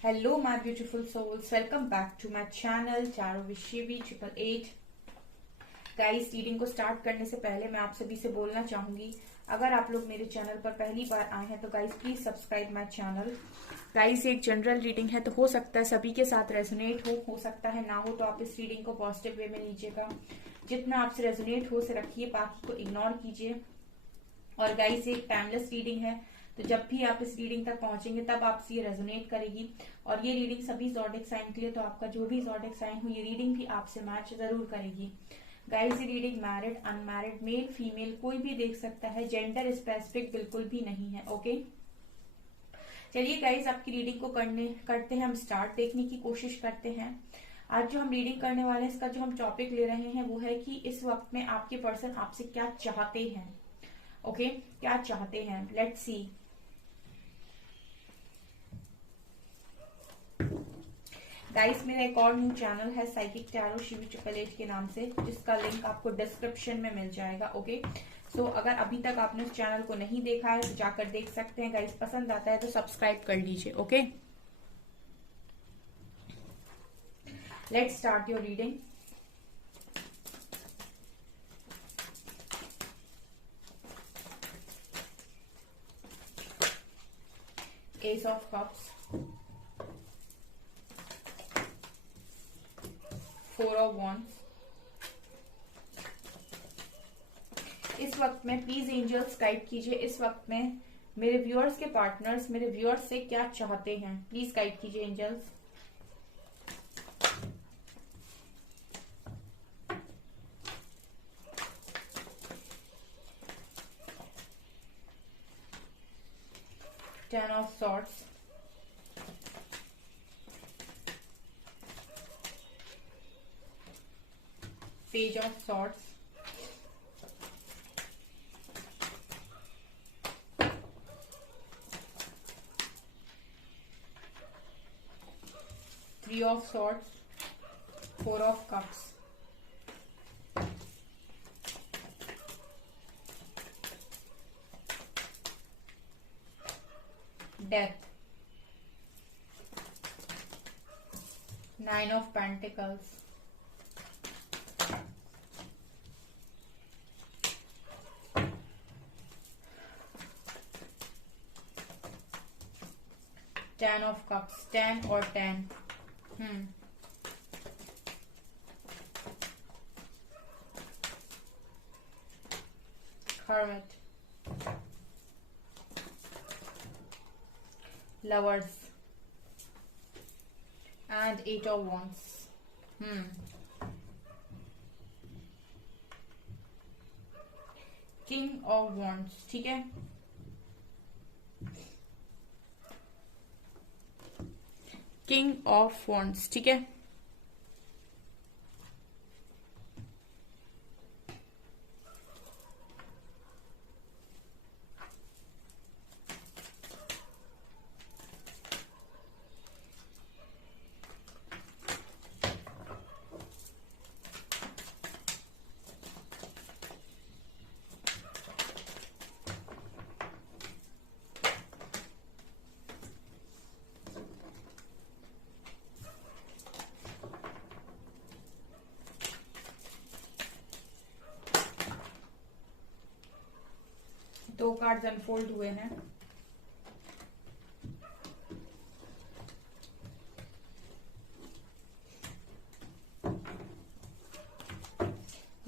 Hello, my beautiful souls. Welcome back to my channel Tarot with Shivi 888. Guys, reading को start करने से पहले मैं आप सभी से बोलना चाहूंगी, अगर आप लोग मेरे चैनल पर पहली बार आए हैं तो guys please subscribe my channel. Guys, एक जनरल रीडिंग है तो हो सकता है सभी के साथ रेजोनेट हो सकता है ना हो, तो आप इस रीडिंग को पॉजिटिव वे में लीजिएगा। जितना आपसे रेजोनेट हो से रखिए, बाकी को इग्नोर कीजिए। और गाइस, एक टाइमलेस रीडिंग है, तो जब भी आप इस रीडिंग तक पहुंचेंगे तब आपसे ये रेजोनेट करेगी। और ये रीडिंग सभी ज़ोडिएक साइन के लिए, तो आपका जो भी ज़ोडिएक साइन हो ये रीडिंग भी आपसे मैच जरूर करेगी। गाइस, ये reading married, unmarried, male female कोई भी देख सकता है, जेंडर स्पेसिफिक बिल्कुल भी नहीं है। ओके, चलिए गाइस, आपकी रीडिंग को करते हैं हम स्टार्ट, देखने की कोशिश करते हैं। आज जो हम रीडिंग करने वाले हैं, इसका जो हम टॉपिक ले रहे हैं वो है कि इस वक्त में आपके पर्सन आपसे क्या चाहते हैं। ओके, क्या चाहते हैं, लेट्स सी। गाइस, मेरा एक और न्यू चैनल है साइकिक टैरो शिवी 888 के नाम से, जिसका लिंक आपको डिस्क्रिप्शन में मिल जाएगा। ओके, सो अगर अभी तक आपने उस चैनल को नहीं देखा है तो जाकर देख सकते हैं। गाइस, पसंद आता है तो सब्सक्राइब कर लीजिए। Okay, let's start your reading. S of cups, 4 of wands। इस वक्त में प्लीज एंजल्स गाइड कीजिए, इस वक्त में मेरे व्यूअर्स के पार्टनर्स मेरे व्यूअर्स से क्या चाहते हैं, प्लीज गाइड कीजिए angels. Ten of swords, Page of swords, Three of swords, Four of cups, Death, Nine of pentacles, Ten of cups, 10 or 10। Hermit, Lovers, and Eight of wands। King of wands, ठीक है। King of wands, ठीक है। दो cards unfold हुए हैं।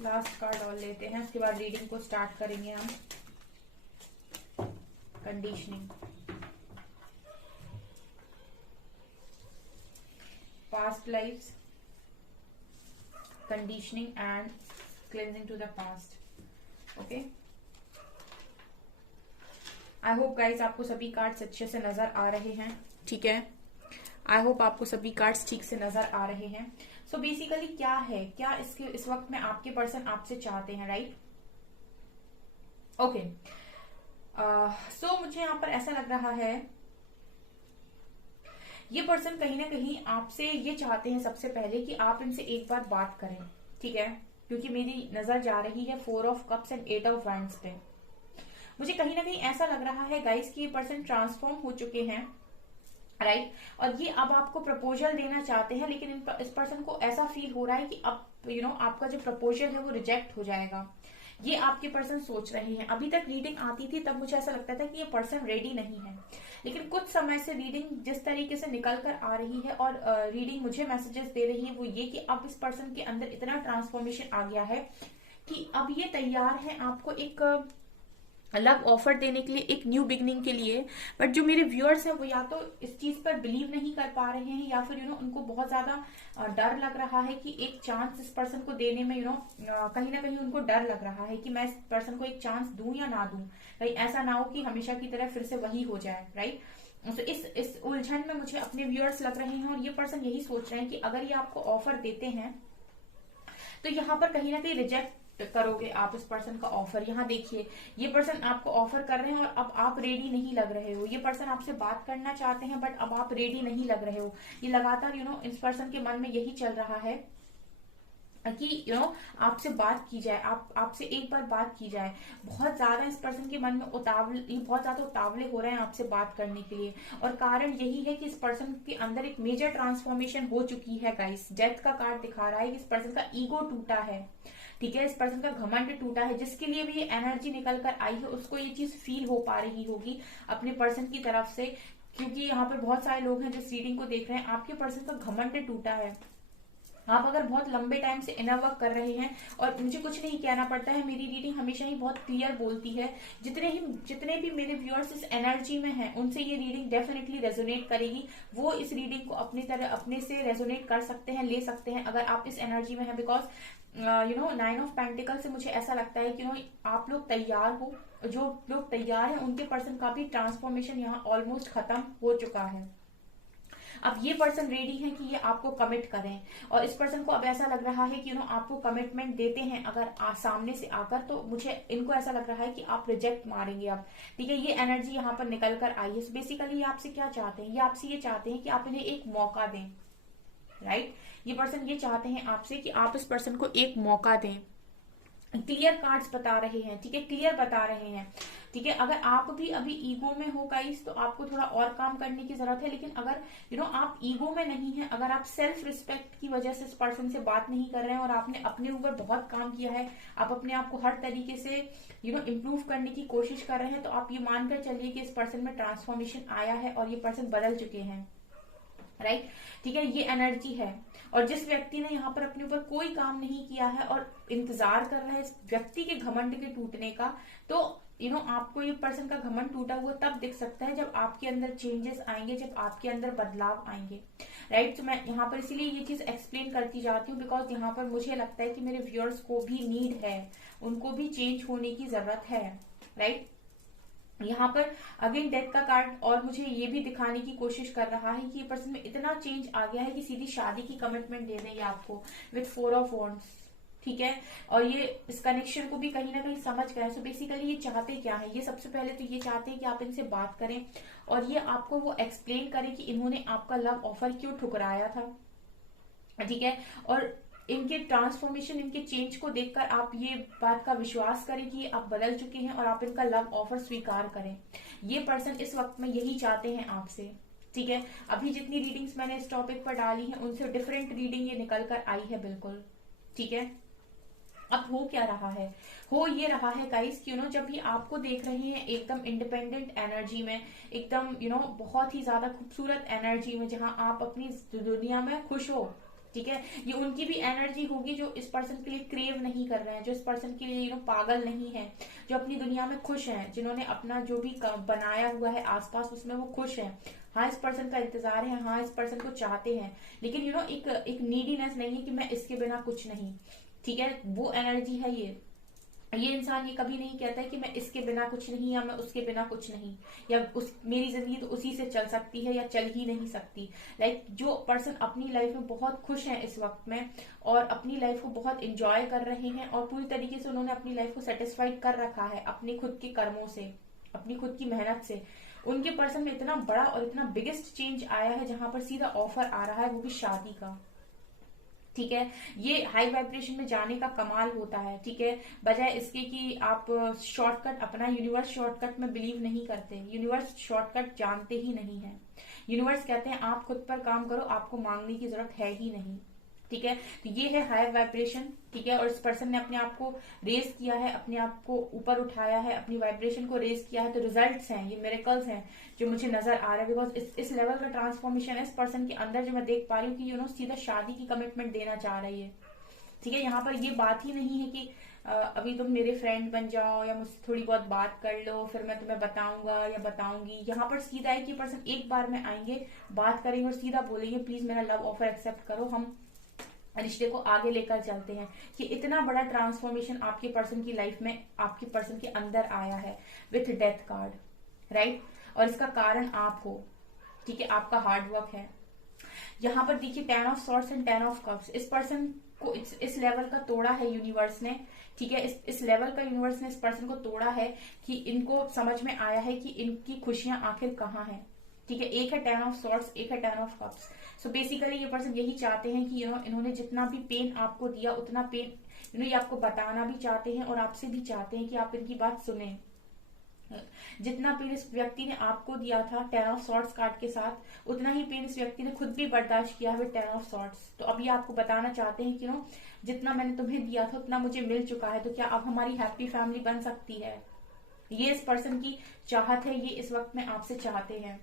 Last card और लेते हैं, उसके बाद रीडिंग को स्टार्ट करेंगे हम। Conditioning, past lifes, conditioning and cleansing to the past. Okay, I hope guys आपको सभी कार्ड्स अच्छे से नजर आ रहे हैं, ठीक है। आई होप आपको सभी कार्ड्स ठीक से नजर आ रहे हैं। सो बेसिकली क्या है, क्या इस वक्त में आपके पर्सन आपसे चाहते हैं, राइट। ओके, सो मुझे यहाँ पर ऐसा लग रहा है ये पर्सन कहीं ना कहीं आपसे ये चाहते हैं सबसे पहले कि आप इनसे एक बार बात करें, ठीक है। क्योंकि मेरी नजर जा रही है 4 of cups and 8 of wands पे। मुझे कहीं ना कहीं ऐसा लग रहा है गाइस कि ये पर्सन ट्रांसफॉर्म हो चुके हैं राइट। और ये अब आपको प्रपोजल देना चाहते हैं, लेकिन इस पर्सन को ऐसा फील हो रहा है कि अब आपका जो प्रपोजल है वो रिजेक्ट हो जाएगा। ये आपके पर्सन सोच रहे हैं। अभी तक रीडिंग आती थी तब मुझे ऐसा लगता था कि ये पर्सन रेडी नहीं है, लेकिन कुछ समय से रीडिंग जिस तरीके से निकल कर आ रही है और रीडिंग मुझे मैसेजेस दे रही है वो ये कि अब इस पर्सन के अंदर इतना ट्रांसफॉर्मेशन आ गया है कि अब ये तैयार है आपको एक अलग ऑफर देने के लिए, एक न्यू बिगनिंग के लिए। बट जो मेरे व्यूअर्स हैं वो या तो इस चीज पर बिलीव नहीं कर पा रहे हैं, या फिर उनको बहुत ज्यादा डर लग रहा है कि एक चांस इस पर्सन को देने में कहीं ना कहीं उनको डर लग रहा है कि मैं इस पर्सन को एक चांस दूं या ना दूं, कहीं ऐसा ना हो कि हमेशा की तरह फिर से वही हो जाए। राइट। तो इस उलझन में मुझे अपने व्यूअर्स लग रहे हैं, और ये पर्सन यही सोच रहे हैं कि अगर ये आपको ऑफर देते हैं तो यहाँ पर कहीं ना कहीं रिजेक्ट करोगे आप इस पर्सन का ऑफर। यहाँ देखिए, ये पर्सन आपको ऑफर कर रहे हैं और अब आप रेडी नहीं लग रहे हो। ये पर्सन आपसे बात करना चाहते हैं बट अब आप रेडी नहीं लग रहे हो। ये लगातार इस पर्सन के मन में यही चल रहा है कि आपसे बात की जाए, आपसे एक बार बात की जाए। बहुत ज्यादा इस पर्सन के मन में बहुत ज्यादा उतावले हो रहे हैं आपसे बात करने के लिए, और कारण यही है कि इस पर्सन के अंदर एक मेजर ट्रांसफॉर्मेशन हो चुकी है गाइस। डेथ का कार्ड दिखा रहा है कि इस पर्सन का ईगो टूटा है, ठीक है, इस पर्सन का घमंड टूटा है। जिसके लिए भी ये एनर्जी निकल कर आई है उसको ये चीज फील हो पा रही होगी अपने पर्सन की तरफ से, क्योंकि यहाँ पर बहुत सारे लोग हैं जो इस रीडिंग को देख रहे हैं। आपके पर्सन का घमंड टूटा है। आप अगर बहुत लंबे टाइम से इनर वर्क कर रहे हैं, और मुझे कुछ नहीं कहना पड़ता है, मेरी रीडिंग हमेशा ही बहुत क्लियर बोलती है। जितने भी मेरे व्यूअर्स इस एनर्जी में हैं उनसे ये रीडिंग डेफिनेटली रेजोनेट करेगी। वो इस रीडिंग को अपने से रेजोनेट कर सकते हैं, ले सकते हैं अगर आप इस एनर्जी में हैं। बिकॉज 9 ऑफ पेंटिकल से मुझे ऐसा लगता है कि आप लोग तैयार हो। जो लोग तैयार हैं उनके पर्सन का भी ट्रांसफॉर्मेशन यहाँ ऑलमोस्ट खत्म हो चुका है। अब ये पर्सन रेडी है कि ये आपको कमिट करें, और इस पर्सन को अब ऐसा लग रहा है कि आपको कमिटमेंट देते हैं अगर सामने से आकर, तो मुझे इनको ऐसा लग रहा है कि आप रिजेक्ट मारेंगे अब। ठीक है, ये एनर्जी यहाँ पर निकल कर आई है। बेसिकली ये आपसे क्या चाहते हैं, ये आपसे ये चाहते हैं कि आप इन्हें एक मौका दें। राइट। ये पर्सन ये चाहते हैं आपसे कि आप इस पर्सन को एक मौका दें। क्लियर कार्ड्स बता रहे हैं, ठीक है, क्लियर बता रहे हैं। ठीक है, अगर आप भी अभी ईगो में हो गाइस तो आपको थोड़ा और काम करने की जरूरत है। लेकिन अगर आप ईगो में नहीं है, अगर आप सेल्फ रिस्पेक्ट की वजह से इस पर्सन से बात नहीं कर रहे हैं और आपने अपने ऊपर बहुत काम किया है, आप अपने आप को हर तरीके से इम्प्रूव करने की कोशिश कर रहे हैं, तो आप ये मानकर चलिए कि इस पर्सन में ट्रांसफॉर्मेशन आया है और ये पर्सन बदल चुके हैं। राइट। ठीक है, ये एनर्जी है। और जिस व्यक्ति ने यहाँ पर अपने ऊपर कोई काम नहीं किया है और इंतजार कर रहा है इस व्यक्ति के घमंड के टूटने का, तो आपको ये पर्सन का घमंड टूटा हुआ तब दिख सकता है जब आपके अंदर चेंजेस आएंगे, जब आपके अंदर बदलाव आएंगे। राइट। तो मैं यहाँ पर इसीलिए ये चीज एक्सप्लेन करती जाती हूँ, बिकॉज यहाँ पर मुझे लगता है कि मेरे व्यूअर्स को भी नीड है, उनको भी चेंज होने की जरूरत है। राइट। यहाँ पर अगेन डेथ का कार्ड और मुझे ये भी दिखाने की कोशिश कर रहा है कि ये पर्सन में इतना चेंज आ गया है कि सीधी शादी की कमिटमेंट दे देंगे आपको विथ 4 ऑफ वॉन्ड्स। ठीक है, और ये इस कनेक्शन को भी कहीं ना कहीं समझ गए। सो बेसिकली ये चाहते क्या है, ये सबसे पहले तो ये चाहते हैं कि आप इनसे बात करें और ये आपको वो एक्सप्लेन करें कि इन्होंने आपका लव ऑफर क्यों ठुकराया था। ठीक है, और इनके ट्रांसफॉर्मेशन, इनके चेंज को देखकर आप ये बात का विश्वास करें कि आप बदल चुके हैं और आप इनका लव ऑफर स्वीकार करें। ये पर्सन इस वक्त में यही चाहते हैं आपसे। ठीक है, अभी जितनी रीडिंग्स मैंने इस टॉपिक पर डाली है उनसे डिफरेंट रीडिंग ये निकल कर आई है बिल्कुल। ठीक है, अब हो क्या रहा है, हो ये रहा है गाइस कि जब भी आपको देख रहे हैं एकदम इंडिपेंडेंट एनर्जी में, एकदम बहुत ही ज्यादा खूबसूरत एनर्जी में, जहां आप अपनी दुनिया में खुश हो। ठीक है, ये उनकी भी एनर्जी होगी जो इस पर्सन के लिए क्रेव नहीं कर रहे हैं, जो इस पर्सन के लिए पागल नहीं है, जो अपनी दुनिया में खुश हैं, जिन्होंने अपना जो भी बनाया हुआ है आसपास उसमें वो खुश हैं। हाँ, इस पर्सन का इंतजार है, हाँ इस पर्सन को चाहते हैं, लेकिन एक नीडीनेस नहीं है कि मैं इसके बिना कुछ नहीं। ठीक है, वो एनर्जी है ये इंसान ये कभी नहीं कहता है कि मैं इसके बिना कुछ नहीं, या मैं उसके बिना कुछ नहीं, या मेरी जिंदगी तो उसी से चल सकती है या चल ही नहीं सकती। लाइक जो पर्सन अपनी लाइफ में बहुत खुश है इस वक्त में और अपनी लाइफ को बहुत इंजॉय कर रहे हैं और पूरी तरीके से उन्होंने अपनी लाइफ को सेटिस्फाइड कर रखा है अपने खुद के कर्मों से, अपनी खुद की मेहनत से, उनके पर्सन में इतना बड़ा और इतना बिगेस्ट चेंज आया है जहां पर सीधा ऑफर आ रहा है, वो भी शादी का। ठीक है, ये हाई वाइब्रेशन में जाने का कमाल होता है। ठीक है, बजाय इसके कि आप शॉर्टकट अपना, यूनिवर्स शॉर्टकट में बिलीव नहीं करते, यूनिवर्स शॉर्टकट जानते ही नहीं है। यूनिवर्स कहते हैं आप खुद पर काम करो, आपको मांगने की जरूरत है ही नहीं। ठीक है, तो ये है हायर वाइब्रेशन। ठीक है, और इस पर्सन ने अपने आप को रेज किया है, अपने आप को ऊपर उठाया है, अपनी वाइब्रेशन को रेज किया है। तो रिजल्ट्स हैं, ये मिरेकल्स हैं जो मुझे नजर आ रहे हैं, बिकॉज इस लेवल का ट्रांसफॉर्मेशन है इस पर्सन के अंदर जो मैं देख पा रही हूँ कि सीधा शादी की कमिटमेंट देना चाह रही है। ठीक है, यहाँ पर ये बात ही नहीं है कि अभी तुम मेरे फ्रेंड बन जाओ या मुझसे थोड़ी बहुत बात कर लो फिर मैं तुम्हें बताऊंगा या बताऊंगी। यहाँ पर सीधा है कि पर्सन एक बार में आएंगे, बात करेंगे और सीधा बोलेंगे प्लीज मेरा लव ऑफर एक्सेप्ट करो, हम रिश्ते को आगे लेकर चलते हैं। कि इतना बड़ा ट्रांसफॉर्मेशन आपके पर्सन की लाइफ में, आपके पर्सन के अंदर आया है विथ डेथ कार्ड, राइट। और इसका कारण आप हो। ठीक है, आपका हार्ड वर्क है। यहाँ पर देखिए 10 of swords and 10 of cups, इस पर्सन को इस लेवल का तोड़ा है यूनिवर्स ने। ठीक है, इस लेवल का यूनिवर्स ने इस पर्सन को तोड़ा है कि इनको समझ में आया है कि इनकी खुशियां आखिर कहाँ है। ठीक है, एक है 10 ऑफ सॉर्ड्स, एक है 10 ऑफ कप्स। सो बेसिकली ये पर्सन यही चाहते हैं कि इन्होंने जितना भी पेन आपको दिया उतना पेन ये आपको बताना भी चाहते हैं और आपसे भी चाहते हैं कि आप इनकी बात सुने। जितना पेन इस व्यक्ति ने आपको दिया था 10 ऑफ सॉर्ड्स कार्ड के साथ, उतना ही पेन इस व्यक्ति ने खुद भी बर्दाश्त किया है 10 ऑफ सॉर्ड्स। तो अब ये आपको बताना चाहते हैं कि जितना मैंने तुम्हें दिया था उतना मुझे मिल चुका है, तो क्या अब हमारी हैप्पी फैमिली बन सकती है। ये इस पर्सन की चाहत है, ये इस वक्त में आपसे चाहते हैं।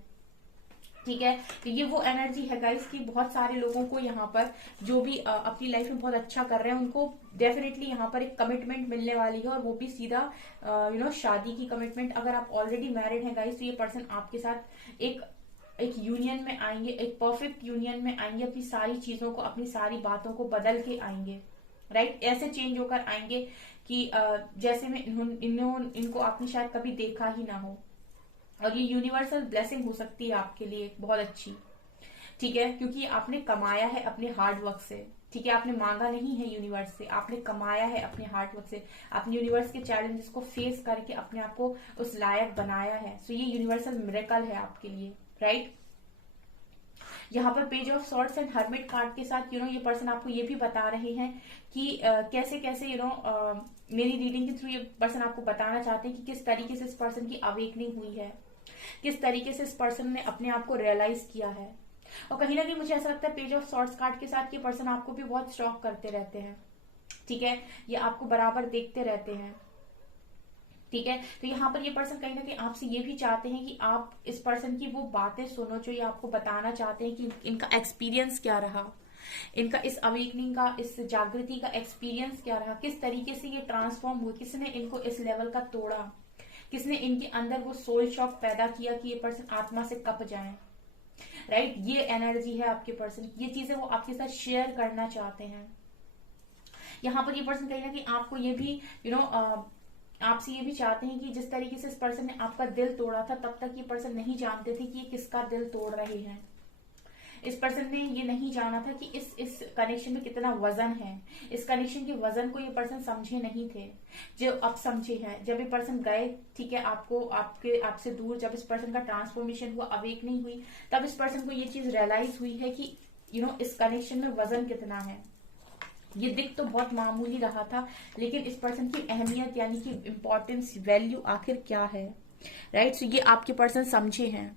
ठीक है, तो ये वो एनर्जी है गाइस कि बहुत सारे लोगों को यहाँ पर जो भी अपनी लाइफ में बहुत अच्छा कर रहे हैं उनको डेफिनेटली यहाँ पर एक कमिटमेंट मिलने वाली है, और वो भी सीधा शादी की कमिटमेंट। अगर आप ऑलरेडी मैरिड हैं गाइस तो ये पर्सन आपके साथ एक यूनियन में आएंगे, एक परफेक्ट यूनियन में आएंगे, अपनी सारी चीजों को, अपनी सारी बातों को बदल के आएंगे, राइट। ऐसे चेंज होकर आएंगे कि जैसे में इनको आपने शायद कभी देखा ही ना हो। और ये यूनिवर्सल ब्लेसिंग हो सकती है आपके लिए बहुत अच्छी। ठीक है, क्योंकि आपने कमाया है अपने हार्ड वर्क से। ठीक है, आपने मांगा नहीं है यूनिवर्स से, आपने कमाया है अपने हार्ड वर्क से। आपने यूनिवर्स के चैलेंजेस को फेस करके अपने आप को उस लायक बनाया है। सो ये यूनिवर्सल मिरेकल है आपके लिए, राइट। यहाँ पर page of swords and hermit card के साथ ये पर्सन आपको ये भी बता रहे हैं कि कैसे कैसे मेरी रीडिंग के थ्रू ये पर्सन आपको बताना चाहते हैं कि किस तरीके से इस पर्सन की अवेकनिंग हुई है, किस तरीके से इस पर्सन ने अपने आप को रियलाइज किया है। और कहीं ना कहीं मुझे ऐसा लगता है पेज ऑफ सॉर्ड्स कार्ड के साथ ये पर्सन आपको भी बहुत स्टॉक करते रहते हैं। ठीक है, ये आपको बराबर देखते रहते हैं। ठीक है, तो यहाँ पर ये पर्सन कहीं ना कहीं आपसे ये भी चाहते हैं कि आप इस पर्सन की वो बातें सुनो जो ये आपको बताना चाहते हैं कि इनका एक्सपीरियंस क्या रहा, इनका इस अवेकनिंग का, इस जागृति का एक्सपीरियंस क्या रहा, किस तरीके से ये ट्रांसफॉर्म हुए, किसने इनको इस लेवल का तोड़ा, किसने इनके अंदर वो सोल शॉक पैदा किया कि ये पर्सन आत्मा से कप जाए, राइट। ये एनर्जी है आपके पर्सन, ये चीजें वो आपके साथ शेयर करना चाहते हैं। यहाँ पर ये पर्सन कहीं ना कहीं आपको ये भी आपसे ये भी चाहते हैं कि जिस तरीके से इस पर्सन ने आपका दिल तोड़ा था, तब तक ये पर्सन नहीं जानते थे कि ये किसका दिल तोड़ रहे हैं। इस पर्सन ने ये नहीं जाना था कि इस कनेक्शन में कितना वजन है। इस कनेक्शन के वजन को ये पर्सन समझे नहीं थे, जो अब समझे हैं। जब ये पर्सन गए, ठीक है, आपसे दूर, जब इस पर्सन का ट्रांसफॉर्मेशन हुआ, अवेकनिंग हुई, तब इस पर्सन को ये चीज रियलाइज हुई है कि इस कनेक्शन में वजन कितना है। ये दिख तो बहुत मामूली रहा था, लेकिन इस पर्सन की अहमियत यानी कि इम्पोर्टेंस, वैल्यू आखिर क्या है, राइट। सो ये आपके पर्सन समझे हैं।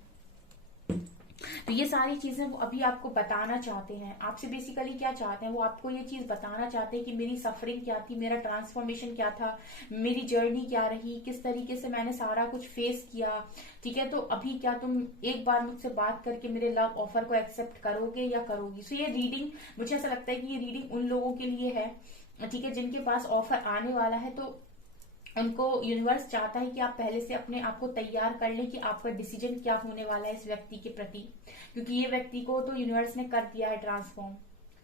तो ये सारी चीजें वो अभी आपको बताना चाहते हैं। आपसे बेसिकली क्या चाहते हैं, वो आपको ये चीज बताना चाहते हैं कि मेरी सफरिंग क्या थी, मेरा ट्रांसफॉर्मेशन क्या था, मेरी जर्नी क्या रही, किस तरीके से मैंने सारा कुछ फेस किया। ठीक है, तो अभी क्या तुम एक बार मुझसे बात करके मेरे लव ऑफर को एक्सेप्ट करोगे या करोगी। सो ये रीडिंग, मुझे ऐसा लगता है कि ये रीडिंग उन लोगों के लिए है, ठीक है, जिनके पास ऑफर आने वाला है। तो उनको यूनिवर्स चाहता है कि आप पहले से अपने आप को तैयार कर लें कि आपका डिसीजन क्या होने वाला है इस व्यक्ति के प्रति, क्योंकि ये व्यक्ति को तो यूनिवर्स ने कर दिया है ट्रांसफॉर्म।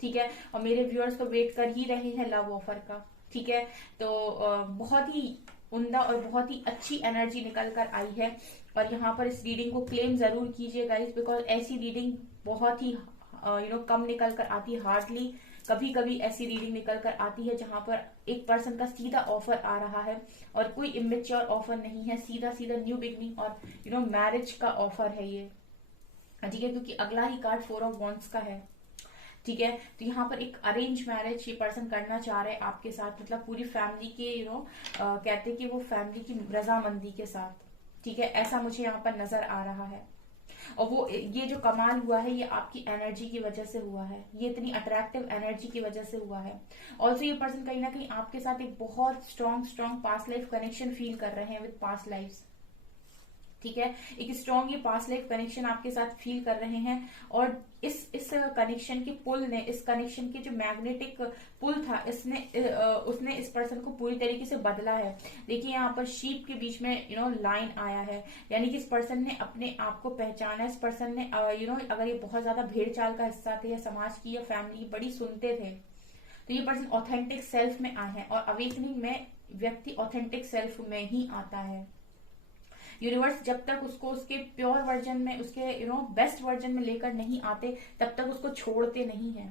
ठीक है, और मेरे व्यूअर्स तो वेट कर ही रहे हैं लव ऑफर का। ठीक है, तो बहुत ही उम्दा और बहुत ही अच्छी एनर्जी निकल कर आई है। और यहाँ पर इस रीडिंग को क्लेम जरूर कीजिए गाइस, बिकॉज ऐसी रीडिंग बहुत ही कम निकल कर आती है। हार्डली कभी कभी ऐसी रीडिंग निकल कर आती है जहां पर एक पर्सन का सीधा ऑफर आ रहा है, और कोई इमेच्योर ऑफर नहीं है, सीधा सीधा न्यू बिगनिंग और मैरिज का ऑफर है ये। ठीक है, क्योंकि अगला ही कार्ड 4 ऑफ वॉन्ड्स का है। ठीक है, तो यहाँ पर एक अरेंज मैरिज ये पर्सन करना चाह रहे हैं आपके साथ, मतलब पूरी फैमिली के कहते कि वो फैमिली की रजामंदी के साथ। ठीक है, ऐसा मुझे यहाँ पर नजर आ रहा है। और वो ये जो कमाल हुआ है ये आपकी एनर्जी की वजह से हुआ है, ये इतनी अट्रैक्टिव एनर्जी की वजह से हुआ है। ऑल्सो ये पर्सन कहीं ना कहीं आपके साथ एक बहुत strong past life connection feel कर रहे हैं विद पास्ट लाइफ। ठीक है, एक स्ट्रॉन्ग ये पास्ट लाइफ कनेक्शन आपके साथ फील कर रहे हैं। और इस कनेक्शन के पुल ने, इस कनेक्शन के जो मैग्नेटिक पुल था, उसने इस पर्सन को पूरी तरीके से बदला है। देखिए यहाँ पर शीप के बीच में लाइन आया है, यानी कि इस पर्सन ने अपने आप को पहचाना। इस पर्सन ने अगर ये बहुत ज्यादा भेड़ चाल का हिस्सा थे या समाज की या फैमिली बड़ी सुनते थे, तो ये पर्सन ऑथेंटिक सेल्फ में आए हैं। और अवेकनिंग में व्यक्ति ऑथेंटिक सेल्फ में ही आता है। यूनिवर्स जब तक उसको उसके प्योर वर्जन में, उसके बेस्ट वर्जन में लेकर नहीं आते, तब तक उसको छोड़ते नहीं है।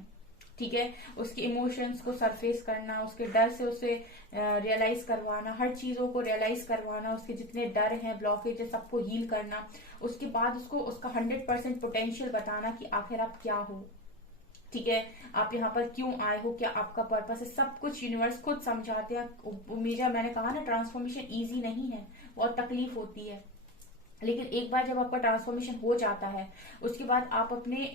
ठीक है, उसके इमोशंस को सरफेस करना, उसके डर से उसे रियलाइज करवाना, हर चीजों को रियलाइज करवाना, उसके जितने डर हैं, ब्लॉकेज है, सबको हील करना। उसके बाद उसको उसका 100% पोटेंशियल बताना कि आखिर आप क्या हो। ठीक है, आप यहाँ पर क्यों आए हो, क्या आपका पर्पस है, सब कुछ यूनिवर्स खुद समझाते हैं। उम्मीद, मैंने कहा ना, ट्रांसफॉर्मेशन इजी नहीं है, बहुत तकलीफ होती है, लेकिन एक बार जब आपका ट्रांसफॉर्मेशन हो जाता है, उसके बाद आप अपने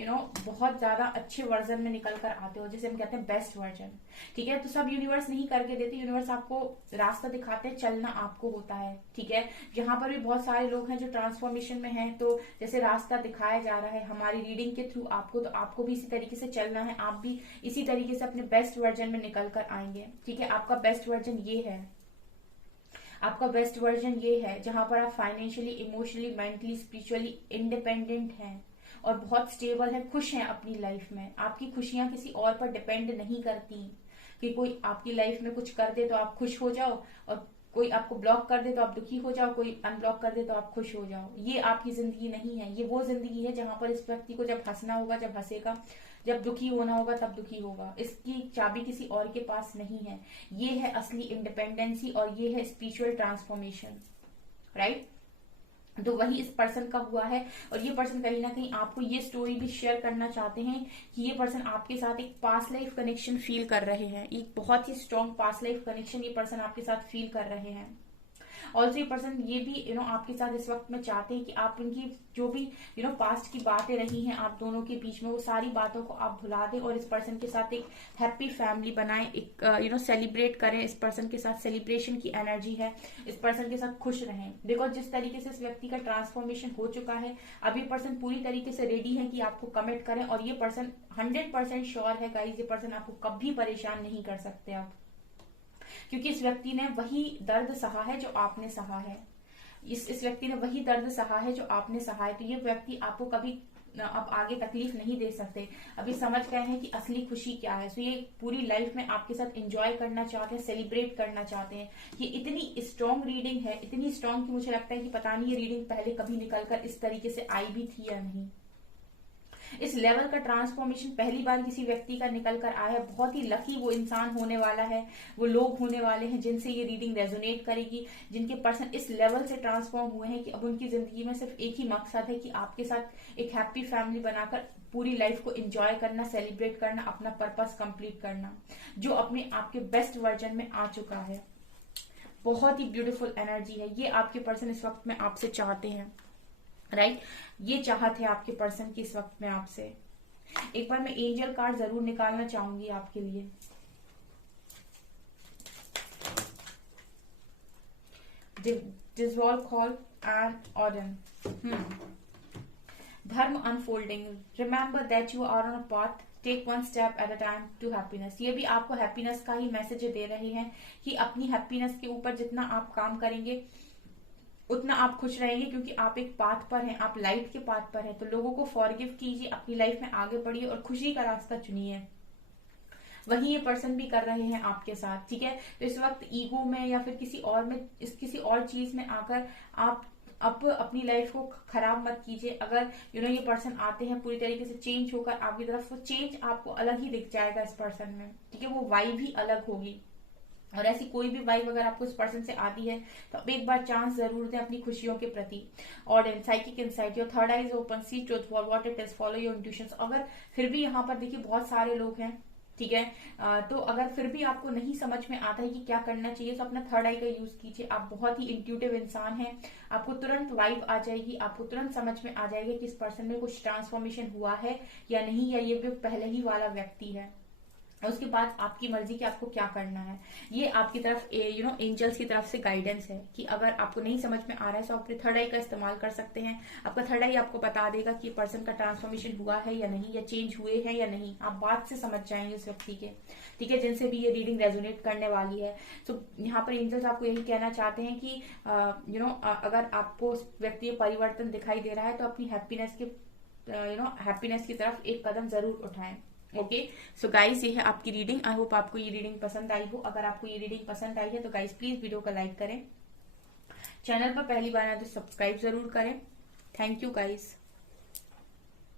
बहुत ज्यादा अच्छे वर्जन में निकल कर आते हो, जैसे हम कहते हैं बेस्ट वर्जन। ठीक है, तो सब यूनिवर्स नहीं करके देते, यूनिवर्स आपको रास्ता दिखाते हैं, चलना आपको होता है। ठीक है, यहाँ पर भी बहुत सारे लोग हैं जो ट्रांसफॉर्मेशन में हैं, तो जैसे रास्ता दिखाया जा रहा है हमारी रीडिंग के थ्रू आपको, तो आपको भी इसी तरीके से चलना है, आप भी इसी तरीके से अपने बेस्ट वर्जन में निकल कर आएंगे। ठीक है, आपका बेस्ट वर्जन ये है, आपका बेस्ट वर्जन ये है जहां पर आप financially, emotionally, mentally, spiritually independent हैं और बहुत स्टेबल है, खुश हैं अपनी लाइफ में। आपकी खुशियां किसी और पर डिपेंड नहीं करती कि कोई आपकी लाइफ में कुछ कर दे तो आप खुश हो जाओ, और कोई आपको ब्लॉक कर दे तो आप दुखी हो जाओ, कोई अनब्लॉक कर दे तो आप खुश हो जाओ। ये आपकी जिंदगी नहीं है। ये वो जिंदगी है जहां पर इस व्यक्ति को जब हंसना होगा जब हंसेगा, जब दुखी होना होगा तब दुखी होगा। इसकी चाबी किसी और के पास नहीं है। ये है असली इंडिपेंडेंसी और ये है स्पिरिचुअल ट्रांसफॉर्मेशन, राइट। तो वही इस पर्सन का हुआ है। और ये पर्सन कहीं ना कहीं आपको ये स्टोरी भी शेयर करना चाहते हैं कि ये पर्सन आपके साथ एक पास्ट लाइफ कनेक्शन फील कर रहे हैं, एक बहुत ही स्ट्रॉन्ग पास्ट लाइफ कनेक्शन ये पर्सन आपके साथ फील कर रहे हैं। ऑल्सो ये पर्सन ये भी आपके साथ इस वक्त में चाहते हैं कि आप उनकी जो भी पास्ट की बातें रही हैं आप दोनों के बीच में, वो सारी बातों को आप भुला दें और इस पर्सन के साथ एक हैप्पी फैमिली बनाएं, एक सेलिब्रेट करें। इस पर्सन के साथ सेलिब्रेशन की एनर्जी है, इस पर्सन के साथ खुश रहें। देखो जिस तरीके से इस व्यक्ति का ट्रांसफॉर्मेशन हो चुका है, अब ये पर्सन पूरी तरीके से रेडी है कि आपको कमिट करें। और ये पर्सन 100% श्योर है गाइस, ये पर्सन आपको कभी परेशान नहीं कर सकते आप, क्योंकि इस व्यक्ति ने वही दर्द सहा है जो आपने सहा है। इस व्यक्ति ने वही दर्द सहा है जो आपने सहा है। तो ये व्यक्ति आपको कभी अब आगे तकलीफ नहीं दे सकते। अभी समझ गए हैं कि असली खुशी क्या है। तो ये पूरी लाइफ में आपके साथ एंजॉय करना चाहते हैं, सेलिब्रेट करना चाहते हैं। ये इतनी स्ट्रॉन्ग रीडिंग है, इतनी स्ट्रॉन्ग कि मुझे लगता है कि पता नहीं ये रीडिंग पहले कभी निकलकर इस तरीके से आई भी थी या नहीं। इस लेवल का ट्रांसफॉर्मेशन पहली बार किसी व्यक्ति का निकल कर आया है। बहुत ही लकी वो इंसान होने वाला है, वो लोग होने वाले हैं जिनसे ये रीडिंग रेजोनेट करेगी, जिनके पर्सन इस लेवल से ट्रांसफॉर्म हुए हैं कि अब उनकी जिंदगी में सिर्फ एक ही मकसद है कि आपके साथ एक हैप्पी फैमिली बनाकर पूरी लाइफ को एंजॉय करना, सेलिब्रेट करना, अपना पर्पस कंप्लीट करना, जो अपने आपके बेस्ट वर्जन में आ चुका है। बहुत ही ब्यूटीफुल एनर्जी है। ये आपके पर्सन इस वक्त में आपसे चाहते हैं, राइट। ये चाहत है आपके पर्सन की इस वक्त में आपसे। एक बार मैं एंजल कार्ड जरूर निकालना चाहूंगी आपके लिए। डिसॉल्व, कॉल एंड ऑर्डन। Dharma unfolding. Remember that you are on a path, take one step at a time to happiness. ये भी आपको हैप्पीनेस का ही मैसेज दे रहे हैं कि अपनी हैप्पीनेस के ऊपर जितना आप काम करेंगे उतना आप खुश रहेंगे, क्योंकि आप एक पाथ पर हैं, आप लाइट के पाथ पर हैं। तो लोगों को फॉरगिव कीजिए, अपनी लाइफ में आगे बढ़िए और खुशी का रास्ता चुनिए। वही ये पर्सन भी कर रहे हैं आपके साथ, ठीक है। तो इस वक्त ईगो में या फिर किसी और में, किसी और चीज में आकर आप अपनी लाइफ को खराब मत कीजिए। अगर ये पर्सन आते हैं पूरी तरीके से चेंज होकर आपकी तरफ, वो चेंज आपको अलग ही दिख जाएगा इस पर्सन में, ठीक है। वो वाइब भी अलग होगी। और ऐसी कोई भी वाइब अगर आपको इस पर्सन से आती है तो अब एक बार चांस जरूर दें अपनी खुशियों के प्रति। और psychic insight, your third eye is open, see truth for what it is, follow your intuitions. अगर फिर भी यहाँ पर देखिए बहुत सारे लोग हैं, ठीक है। तो अगर फिर भी आपको नहीं समझ में आता है कि क्या करना चाहिए, तो अपना थर्ड आई का यूज कीजिए। आप बहुत ही इंट्यूटिव इंसान हैं, आपको तुरंत वाइब आ जाएगी, आपको तुरंत समझ में आ जाएगा कि इस पर्सन में कुछ ट्रांसफॉर्मेशन हुआ है या नहीं, या ये भी पहले ही वाला व्यक्ति है। उसके बाद आपकी मर्जी कि आपको क्या करना है। ये आपकी तरफ एंजल्स की तरफ से गाइडेंस है कि अगर आपको नहीं समझ में आ रहा है तो आप अपने थर्ड आई का इस्तेमाल कर सकते हैं। आपका थर्ड आई आपको बता देगा कि पर्सन का ट्रांसफॉर्मेशन हुआ है या नहीं, या चेंज हुए हैं या नहीं। आप बात से समझ जाएंगे उस व्यक्ति के, ठीक है, जिनसे भी ये रीडिंग रेजोनेट करने वाली है। तो यहाँ पर एंजल्स आपको यही कहना चाहते हैं कि अगर आपको उस व्यक्ति में परिवर्तन दिखाई दे रहा है तो अपनी हैप्पीनेस के हैप्पीनेस की तरफ एक कदम जरूर उठाएं। ओके, सो गाइज ये है आपकी रीडिंग। आई होप आपको ये रीडिंग पसंद आई हो। अगर आपको ये रीडिंग पसंद आई है तो गाइज प्लीज वीडियो को लाइक करें, चैनल पर पहली बार आए तो सब्सक्राइब जरूर करें। Thank you guys.